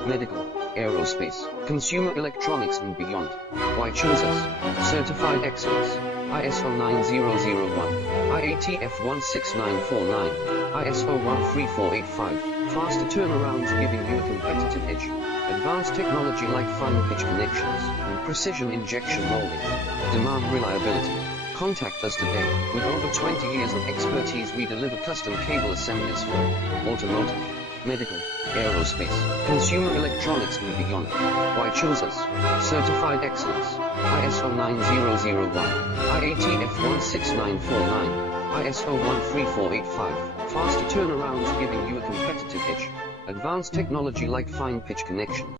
medical, aerospace, consumer electronics and beyond. Why choose us? Certified excellence, ISO 9001, IATF 16949, ISO 13485, faster turnarounds giving you a competitive edge. Advanced technology like fine pitch connections and precision injection molding. Demand reliability. Contact us today. With over 20 years of expertise, we deliver custom cable assemblies for automotive, medical, aerospace, consumer electronics and beyond. Why choose us? Certified excellence, ISO 9001, IATF 16949, ISO 13485, faster turnarounds giving you a competitive edge. Advanced technology like fine pitch connection